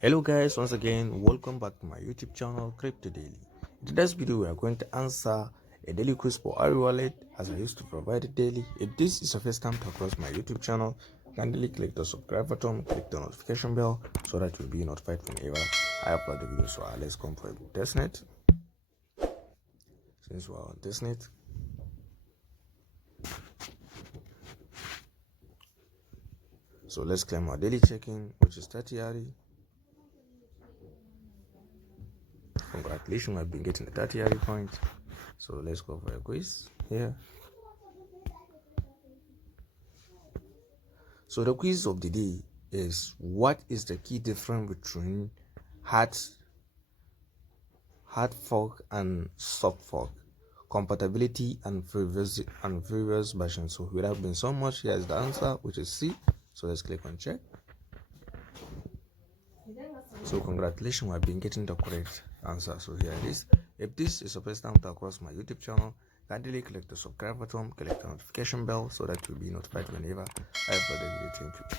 Hello guys, once again welcome back to my YouTube channel Crypto Daily. In today's video we are going to answer a daily quiz for ARI Wallet as I used to provide it daily. If this is your first time to across my YouTube channel, kindly click the subscribe button, click the notification bell so that you'll be notified whenever I upload the video. So let's come for a testnet. Since we are on testnet, so let's claim our daily check-in, which is 30 ARI. Congratulations, I've been getting the 30 ARI points. So let's go for a quiz here. So the quiz of the day is: what is the key difference between hard fork and soft fork? Compatibility and previous version. So without being so much, here is the answer, which is C. So let's click on check. So congratulations, I've been getting the correct answer. So here it is. If this is the first time to across my YouTube channel, kindly click the subscribe button, click the notification bell so that you'll be notified whenever I upload a video. Thank you.